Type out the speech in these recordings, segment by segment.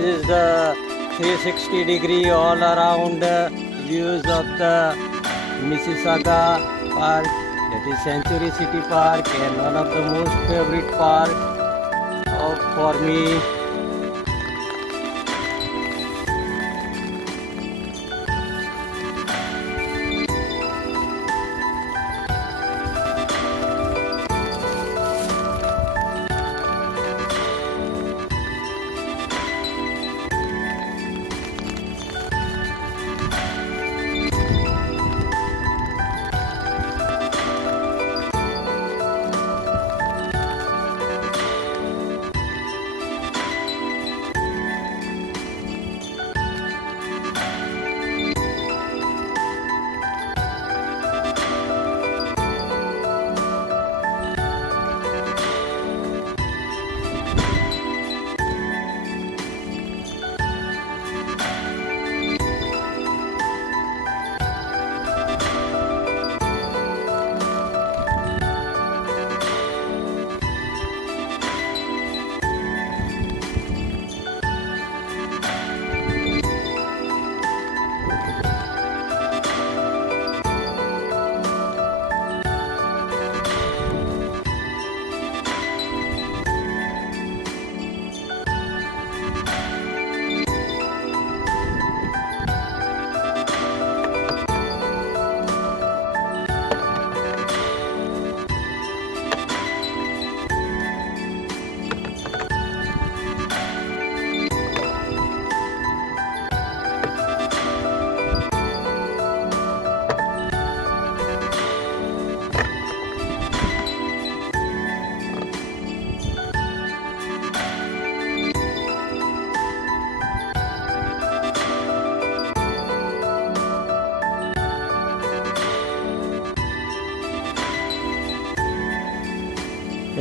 This is the 360-degree all around views of the Mississauga Park, that is Century City Park, and one of the most favorite park for me.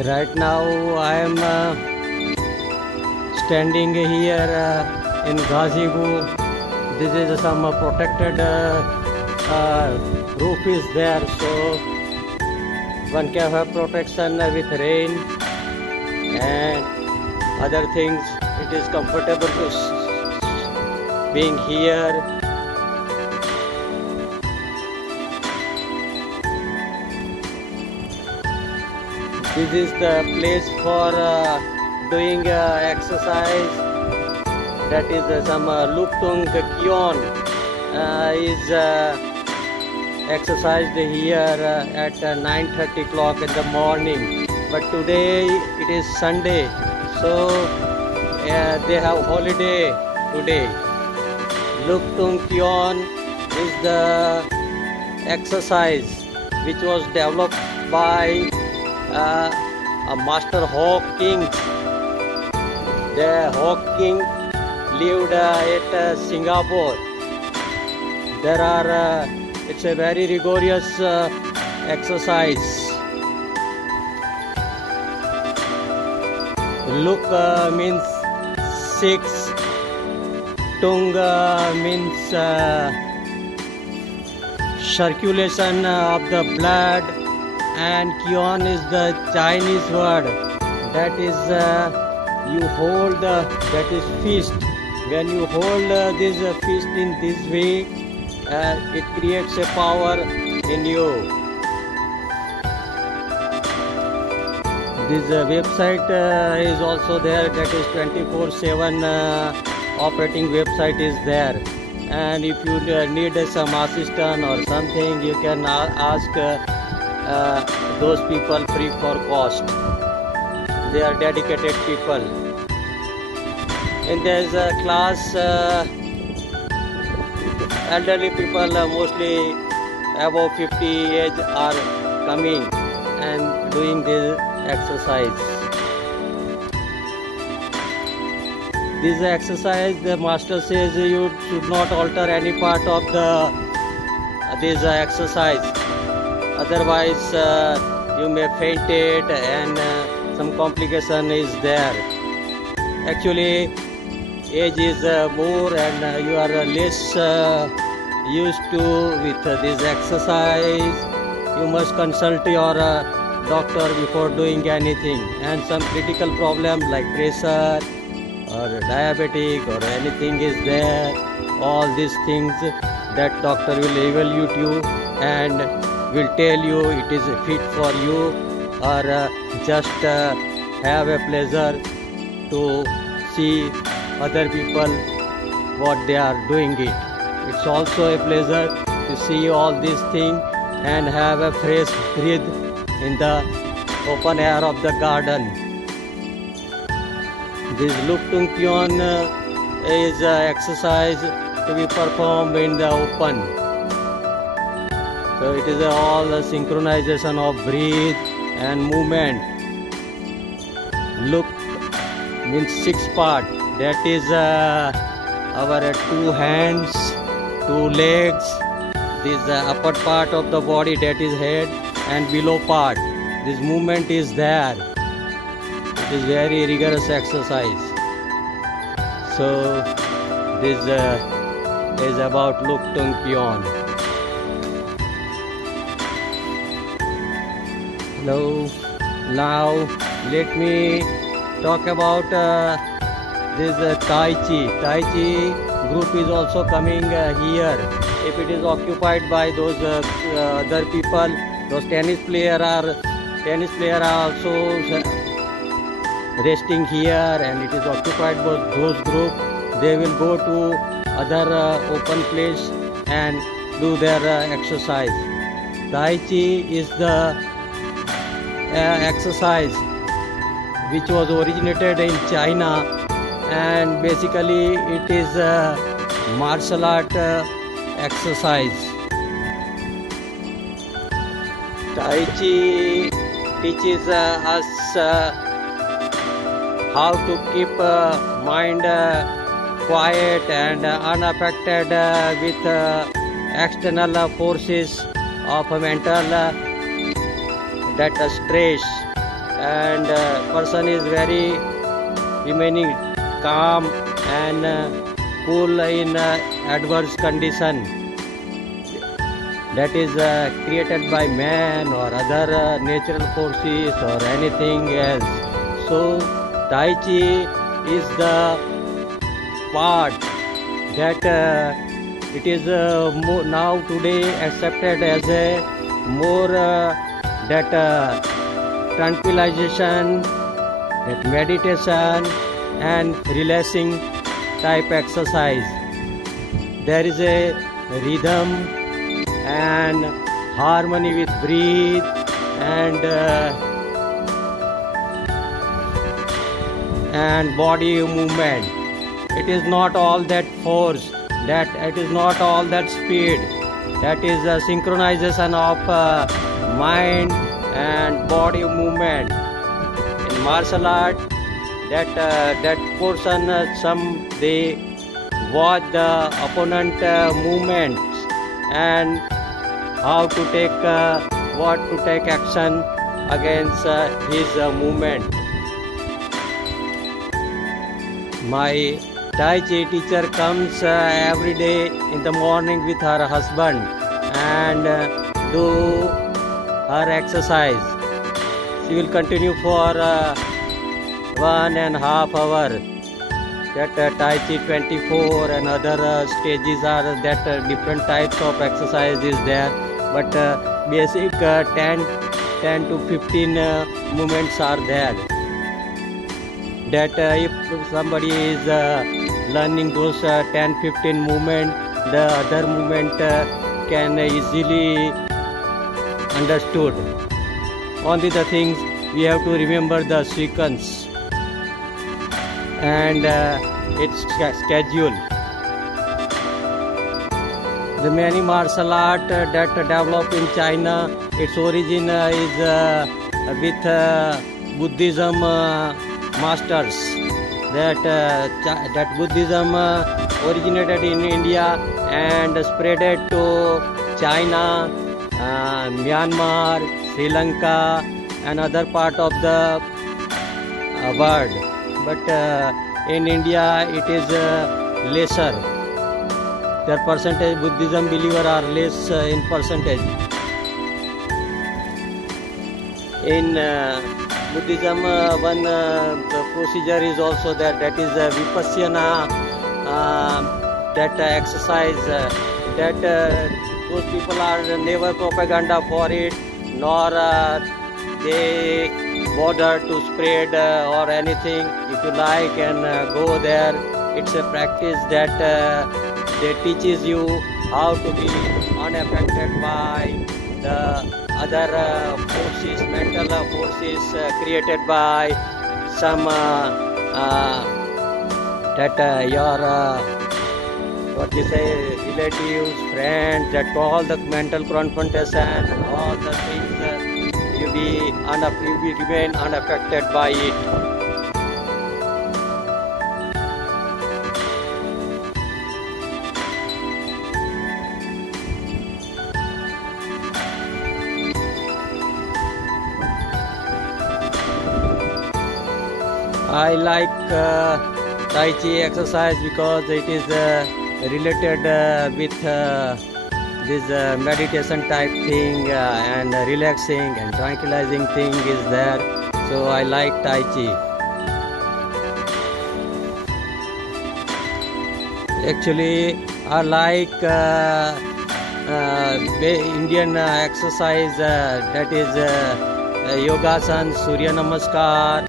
Right now I am standing here in Gazipur. This is some protected roof is there, so one can have protection with rain and other things. It is comfortable to being here. This is the place for doing exercise. That is some Luktung Kyon is exercised here at 9:30 o'clock in the morning. But today it is Sunday, so they have holiday today. Luktung Kyon is the exercise which was developed by a master Hawk King. The Hawk King lived at Singapore. There are it's a very rigorous exercise. Luk means 6, Tung means circulation of the blood, and Kyon is the Chinese word, that is you hold that is fist. When you hold this fist in this way, it creates a power in you. This website is also there, that is 24/7 operating website is there, and if you need some assistance or something, you can ask those people free for cost. They are dedicated people. And there is a class, elderly people, mostly above 50 age, are coming and doing this exercise. This exercise, the master says you should not alter any part of this exercise. Otherwise you may faint it and some complication is there. Actually age is more and you are less used to with this exercise. You must consult your doctor before doing anything, and some critical problem like pressure or diabetic or anything is there, all these things that doctor will evaluate you and will tell you it is fit for you, or just have a pleasure to see other people what they are doing it. It's also a pleasure to see all these things and have a fresh breath in the open air of the garden. This Luktung Kyon is exercise to be performed in the open. So it is all the synchronization of breath and movement. Look means 6 part. That is our 2 hands, 2 legs. This upper part of the body, that is head, and below part. This movement is there. It is very rigorous exercise. So this is about Luktung Kyon. Hello. Now let me talk about this Tai Chi. Tai Chi group is also coming here. If it is occupied by those other people, those tennis player are also resting here, and it is occupied by those group. They will go to other open place and do their exercise. Tai Chi is the exercise which was originated in China, and basically it is a martial art exercise. Tai Chi teaches us how to keep mind quiet and unaffected with external forces of mental that stress, and person is very remaining calm and cool in adverse condition that is created by man or other natural forces or anything else. So Tai Chi is the part that it is now today accepted as a more that tranquilization, that meditation and relaxing type exercise. There is a rhythm and harmony with breath and body movement. It is not all that force, that it is not all that speed. That is a synchronization of mind and body movement. In martial art, that portion some they watch the opponent movements and how to take what to take action against his movement. My Tai Chi teacher comes every day in the morning with her husband and do her exercise. She will continue for 1.5 hours. That Tai Chi 24 and other stages are that different types of exercise is there, but basic 10 to 15 movements are there. That if somebody is learning those 10-15 movement, the other movement can easily understood. Only the things we have to remember the sequence and its schedule. The many martial art that developed in China, its origin is with Buddhism masters. That Buddhism originated in India and spreaded to China, Myanmar, Sri Lanka and other part of the world. But in India it is lesser. Their percentage Buddhism believer are less in percentage. In Buddhism, one the procedure is also there, that is Vipassana, that exercise, that those people are never propaganda for it, nor they bother to spread or anything. If you like and go there, it's a practice that they teaches you how to be unaffected by the other forces, mental forces created by some that your what you say, relatives, friends, that all the mental confrontation and all the things you will remain unaffected by it. I like Tai Chi exercise because it is related with this meditation type thing and relaxing and tranquilizing thing is there. So I like Tai Chi. Actually, I like Indian exercise that is Yogasan, Surya Namaskar.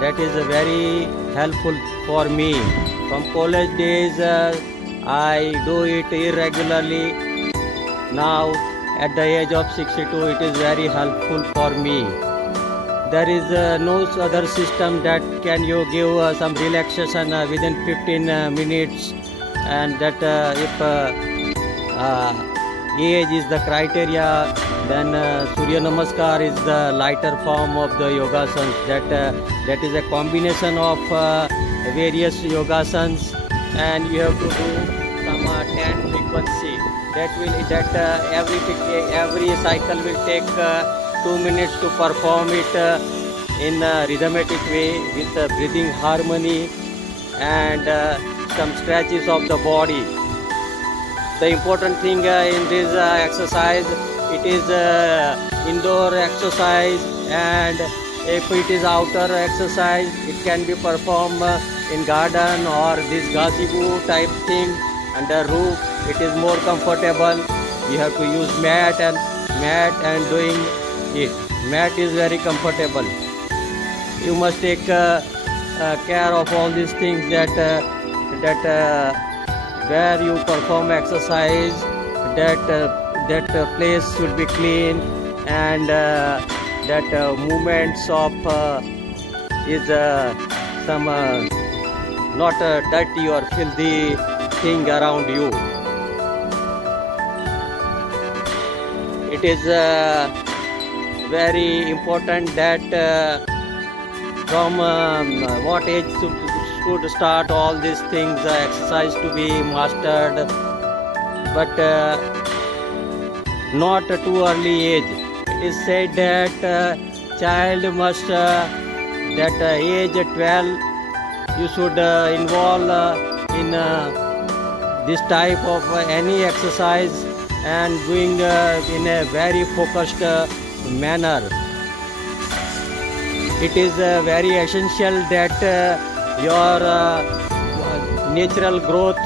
That is very helpful for me. From college days, I do it irregularly. Now, at the age of 62, it is very helpful for me. There is no other system that can you give some relaxation within 15 minutes, and that if age is the criteria, then Surya Namaskar is the lighter form of the yogasans. That is a combination of various yogasans, and you have to do some 10 frequency. Every cycle will take 2 minutes to perform it in a rhythmic way with breathing harmony and some stretches of the body. The important thing in this exercise, it is indoor exercise, and if it is outer exercise, it can be performed in garden or this gazebo type thing under roof. It is more comfortable. You have to use mat and doing it. Mat is very comfortable. You must take care of all these things that where you perform exercise, that place should be clean, and that movements of is some not dirty or filthy thing around you. It is very important that from what age should start all these things, exercise to be mastered, but not too early age. It is said that child must that age 12 you should involve in this type of any exercise and doing in a very focused manner. It is very essential that your natural growth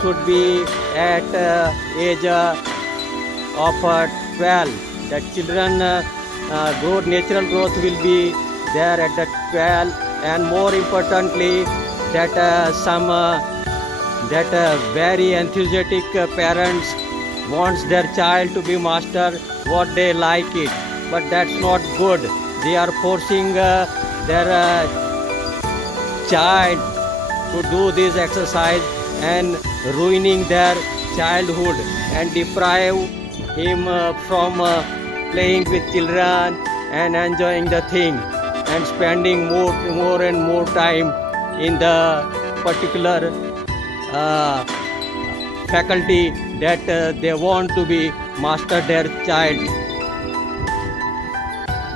should be at age of 12. That children natural growth will be there at the 12, and more importantly that some very enthusiastic parents wants their child to be master what they like it, but that's not good. They are forcing their child to do this exercise and ruining their childhood and deprive him from playing with children and enjoying the thing and spending more and more time in the particular faculty that they want to be master their child.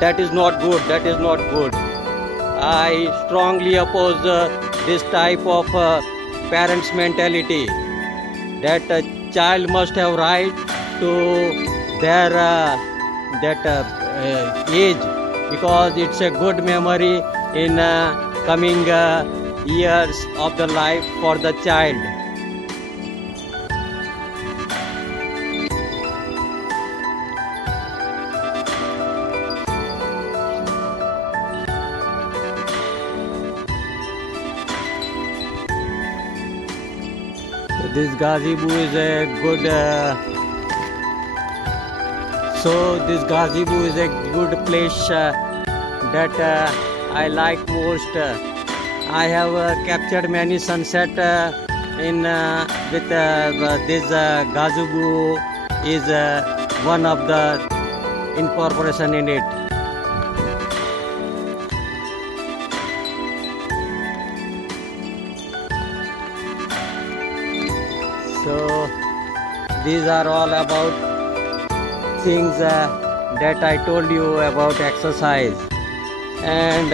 That is not good. That is not good. I strongly oppose this type of parents' mentality that a child must have right to their age because it's a good memory in coming years of the life for the child. This gazebo is a good this gazebo is a good place that I like most. I have captured many sunset in with this gazebo is one of the incorporation in it. So these are all about things that I told you about exercise, and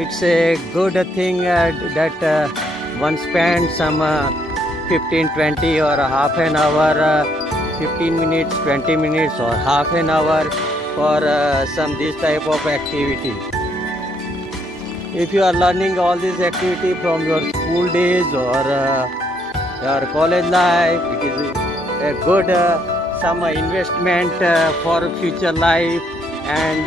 it's a good thing that one spends some 15-20 or half an hour, 15 minutes, 20 minutes or half an hour for some this type of activity. If you are learning all this activity from your school days or your college life, it is a good some investment for future life, and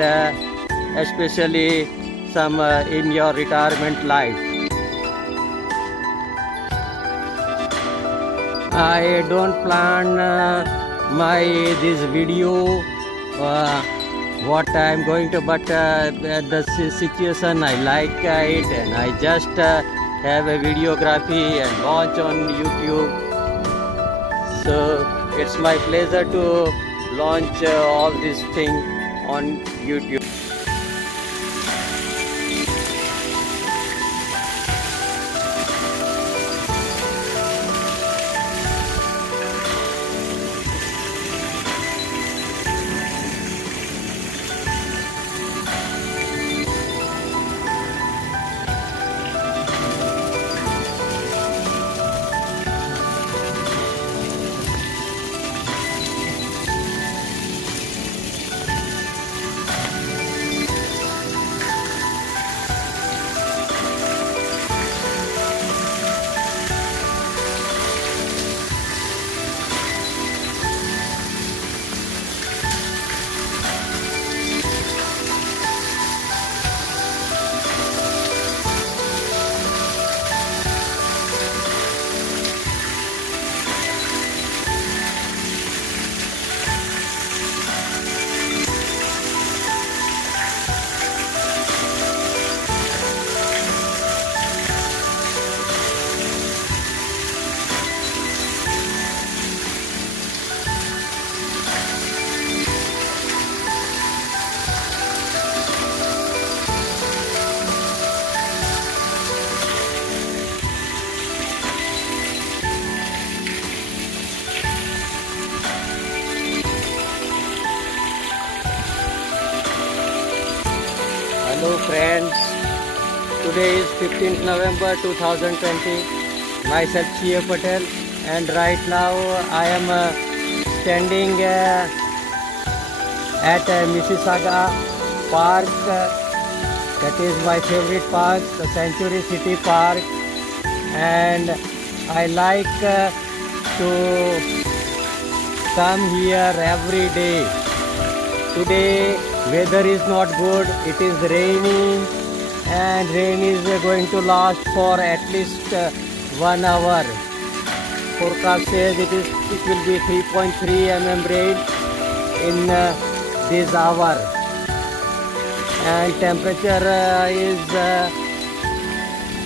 especially some in your retirement life. I don't plan this video what I am going to, but the situation I like it, and I just have a videography and launch on YouTube. So it's my pleasure to launch all this thing on YouTube. Hello friends, today is 15th November 2020, myself C.A. Patel, and right now I am standing at Mississauga Park, that is my favorite park, the Century City Park, and I like to come here every day. Today weather is not good, it is raining, and rain is going to last for at least 1 hour. Forecast says it will be 3.3 mm rain in this hour, and temperature is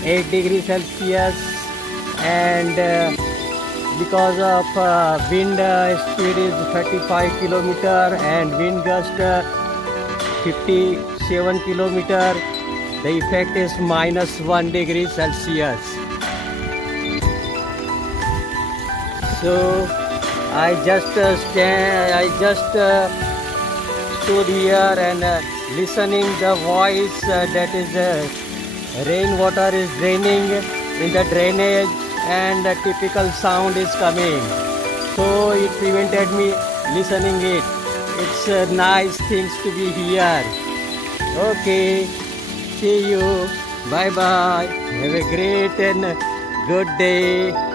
8 degrees Celsius, and because of wind speed is 35 km and wind gust 57 km, the effect is -1 degree Celsius. So I just stood here and listening the voice that is rainwater is draining in the drainage, and the typical sound is coming, so it prevented me listening it. It's nice things to be here, Okay, see you. Bye bye. Have a great and good day.